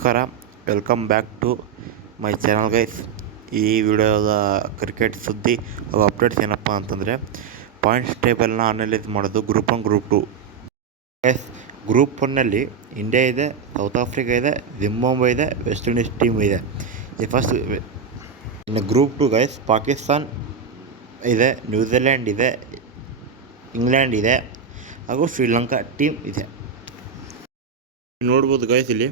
ನಮಸ್ಕಾರ, welcome back to my channel guys. ಈ ವಿಡಿಯೋದ ಕ್ರಿಕೆಟ್ ಸುದ್ದಿ ಹಾಗೂ ಅಪ್ಡೇಟ್ಸ್ ಏನಪ್ಪ ಅಂತಂದರೆ, ಪಾಯಿಂಟ್ಸ್ ಟೇಬಲ್ನ ಅನಲೈಸ್ ಮಾಡೋದು ಗ್ರೂಪ್ 1 ಗ್ರೂಪ್ 2. ಗೈಸ್, ಗ್ರೂಪ್ 1ನಲ್ಲಿ ಇಂಡಿಯಾ ಇದೆ, ಸೌತ್ ಆಫ್ರಿಕಾ ಇದೆ, ಜಿಂಬಾಬ್ವೆ ಇದೆ, ವೆಸ್ಟ್ ಇಂಡೀಸ್ ಟೀಮ್ ಇದೆ. ಈ ಫಸ್ಟ್ ಇನ್ನು ಗ್ರೂಪ್ 2 ಗೈಸ್, ಪಾಕಿಸ್ತಾನ್ ಇದೆ, ನ್ಯೂಜಿಲೆಂಡ್ ಇದೆ, ಇಂಗ್ಲೆಂಡ್ ಇದೆ ಹಾಗೂ ಶ್ರೀಲಂಕಾ ಟೀಮ್ ಇದೆ. ನೋಡ್ಬೋದು ಗೈಸ್, ಇಲ್ಲಿ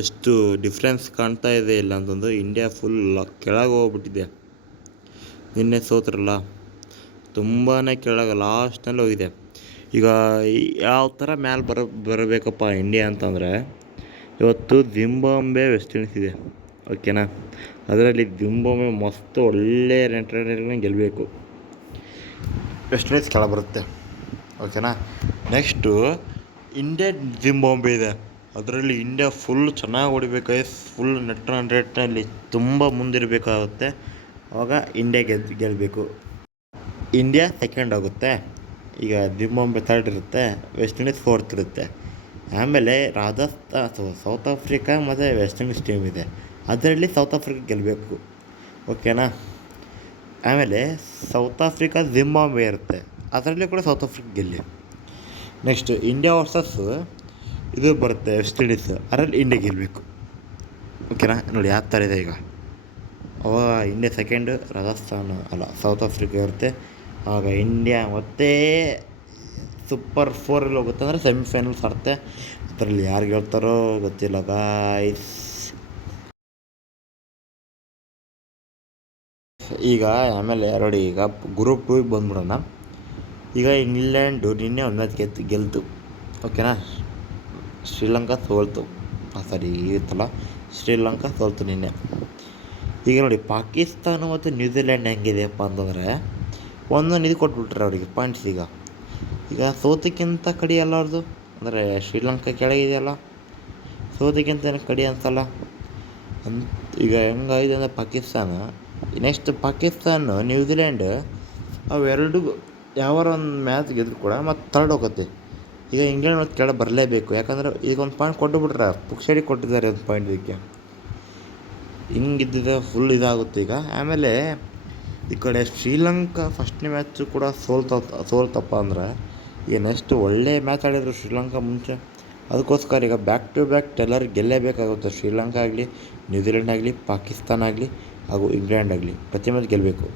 ಎಷ್ಟು ಡಿಫ್ರೆನ್ಸ್ ಕಾಣ್ತಾ ಇದೆ ಇಲ್ಲ ಅಂತಂದು. ಇಂಡಿಯಾ ಫುಲ್ ಕೆಳಗೆ ಹೋಗ್ಬಿಟ್ಟಿದೆ. ನಿನ್ನೆ ಸೋತ್ರಲ್ಲ, ತುಂಬಾ ಕೆಳಗೆ ಲಾಸ್ಟ್ನಲ್ಲಿ ಹೋಗಿದೆ. ಈಗ ಯಾವ ಥರ ಮ್ಯಾಲೆ ಬರಬೇಕಪ್ಪ ಇಂಡಿಯಾ ಅಂತಂದರೆ, ಇವತ್ತು ಜಿಂಬಾಬ್ವೆ ವೆಸ್ಟ್ ಇಂಡೀಸ್ ಇದೆ, ಓಕೆನಾ. ಅದರಲ್ಲಿ ಜಿಂಬಾಬ್ವೆ ಮಸ್ತ್ ಒಳ್ಳೆ ರೆಂಟ್ರನ್ನ ಗೆಲ್ಲಬೇಕು, ವೆಸ್ಟ್ ಇಂಡೀಸ್ ಕೆಳಗೆ ಬರುತ್ತೆ, ಓಕೆನಾ. ನೆಕ್ಸ್ಟು ಇಂಡಿಯಾ ಜಿಂಬಾಬ್ವೆ ಇದೆ, ಅದರಲ್ಲಿ ಇಂಡಿಯಾ ಫುಲ್ ಚೆನ್ನಾಗಿ ಹೊಡಿಬೇಕು, ಫುಲ್ ನೆಟ್ನಲ್ಲಿ ತುಂಬ ಮುಂದಿರಬೇಕಾಗುತ್ತೆ. ಆವಾಗ ಇಂಡಿಯಾ ಗೆಲ್ಲಬೇಕು. ಇಂಡಿಯಾ ಸೆಕೆಂಡ್ ಆಗುತ್ತೆ, ಈಗ ಜಿಂಬಾಬ್ವೆ ಥರ್ಡ್ ಇರುತ್ತೆ, ವೆಸ್ಟ್ ಇಂಡೀಸ್ ಫೋರ್ತ್ ಇರುತ್ತೆ. ಆಮೇಲೆ ಸೌತ್ ಆಫ್ರಿಕಾ ಮತ್ತು ವೆಸ್ಟ್ ಇಂಡೀಸ್ ಟೀಮ್ ಇದೆ, ಅದರಲ್ಲಿ ಸೌತ್ ಆಫ್ರಿಕಾ ಗೆಲ್ಲಬೇಕು, ಓಕೆನಾ. ಆಮೇಲೆ ಸೌತ್ ಆಫ್ರಿಕಾ ಜಿಂಬಾಬ್ವೆ ಇರುತ್ತೆ, ಅದರಲ್ಲಿ ಕೂಡ ಸೌತ್ ಆಫ್ರಿಕಾ ಗೆಲ್ಲಿ. ನೆಕ್ಸ್ಟ್ ಇಂಡಿಯಾ ವರ್ಸಸ್ ಇದು ಬರುತ್ತೆ ವೆಸ್ಟ್ ಇಂಡೀಸ್, ಅದರಲ್ಲಿ ಇಂಡಿಯಾ ಗೆಲ್ಲಬೇಕು, ಓಕೆನಾ. ನೋಡಿ ಯಾವ ಥರ ಇದೆ ಈಗ. ಅವಾಗ ಇಂಡಿಯಾ ಸೆಕೆಂಡು, ಸೌತ್ ಆಫ್ರಿಕಾ ಇರುತ್ತೆ. ಆವಾಗ ಇಂಡಿಯಾ ಮತ್ತೆ ಸೂಪರ್ 4ರಲ್ಲಿ ಹೋಗುತ್ತೆ, ಅಂದರೆ ಸೆಮಿಫೈನಲ್ಸ್ ಆಡುತ್ತೆ. ಅದರಲ್ಲಿ ಯಾರು ಗೆಲ್ತಾರೋ ಗೊತ್ತಿಲ್ಲ ಗಾಯ್ಸ್. ಈಗ ಆಮೇಲೆ ನೋಡಿ, ಈಗ ಗ್ರೂಪ್ 2ಗೆ ಬಂದ್ಬಿಡೋಣ. ಈಗ ಇಂಗ್ಲೆಂಡು ನಿನ್ನೆ ಒಂದು ಮ್ಯಾಚ್ ಗೆಲ್ತು, ಓಕೆನಾ. ಶ್ರೀಲಂಕಾ ಸೋಲ್ತು, ಶ್ರೀಲಂಕಾ ಸೋಲ್ತು ನಿನ್ನೆ. ಈಗ ನೋಡಿ, ಪಾಕಿಸ್ತಾನ ಮತ್ತು ನ್ಯೂಜಿಲೆಂಡ್ ಹೆಂಗಿದೆಯಪ್ಪ ಅಂತಂದರೆ, ಒಂದೊಂದು ಇದು ಕೊಟ್ಬಿಟ್ರೆ ಅವರಿಗೆ ಪಾಯಿಂಟ್ಸ್. ಈಗ ಸೋತಕ್ಕಿಂತ ಕಡಿ ಅಲ್ಲ ಅವ್ರದ್ದು, ಅಂದರೆ ಶ್ರೀಲಂಕಾ ಕೆಳಗಿದೆಯಲ್ಲ, ಸೋತಕ್ಕಿಂತ ಏನಕ್ಕೆ ಕಡಿ ಅನ್ಸಲ್ಲ ಈಗ ಹೆಂಗಾಗಿದೆ ಅಂದರೆ ಪಾಕಿಸ್ತಾನ. ನೆಕ್ಸ್ಟ್ ಪಾಕಿಸ್ತಾನ ನ್ಯೂಜಿಲೆಂಡ್ ಅವೆರಡು ಯಾವಾರ ಒಂದು ಮ್ಯಾಚ್ ಗೆದ್ರು ಕೂಡ ಮತ್ತು ಥರ್ಡ್ ಹೋಗುತ್ತೆ. ಈಗ ಇಂಗ್ಲೆಂಡ್ ಮತ್ತು ಕೆಳಗೆ ಬರಲೇಬೇಕು, ಯಾಕಂದರೆ ಈಗ ಒಂದು ಪಾಯಿಂಟ್ ಕೊಟ್ಟುಬಿಟ್ರೆ ಪುಕ್ಷಡಿಗೆ ಕೊಟ್ಟಿದ್ದಾರೆ ಒಂದು ಪಾಯಿಂಟ್. ಇದಕ್ಕೆ ಹಿಂಗಿದ್ದಿದೆ ಫುಲ್ ಇದಾಗುತ್ತೆ ಈಗ. ಆಮೇಲೆ ಈ ಕಡೆ ಶ್ರೀಲಂಕಾ ಫಸ್ಟ್ನೇ ಮ್ಯಾಚು ಕೂಡ ಸೋಲ್ತಪ್ಪ ಅಂದರೆ, ಈಗ ನೆಕ್ಸ್ಟ್ ಒಳ್ಳೆ ಮ್ಯಾಚ್ ಆಡಿದರು ಶ್ರೀಲಂಕಾ ಮುಂಚೆ. ಅದಕ್ಕೋಸ್ಕರ ಈಗ ಬ್ಯಾಕ್ ಟು ಬ್ಯಾಕ್ ಎಲ್ಲರೂ ಗೆಲ್ಲೇಬೇಕಾಗುತ್ತೆ. ಶ್ರೀಲಂಕಾ ಆಗಲಿ, ನ್ಯೂಜಿಲೆಂಡ್ ಆಗಲಿ, ಪಾಕಿಸ್ತಾನ ಆಗಲಿ ಹಾಗೂ ಇಂಗ್ಲೆಂಡ್ ಆಗಲಿ ಪ್ರತಿ ಮ್ಯಾಚ್ ಗೆಲ್ಲಬೇಕು.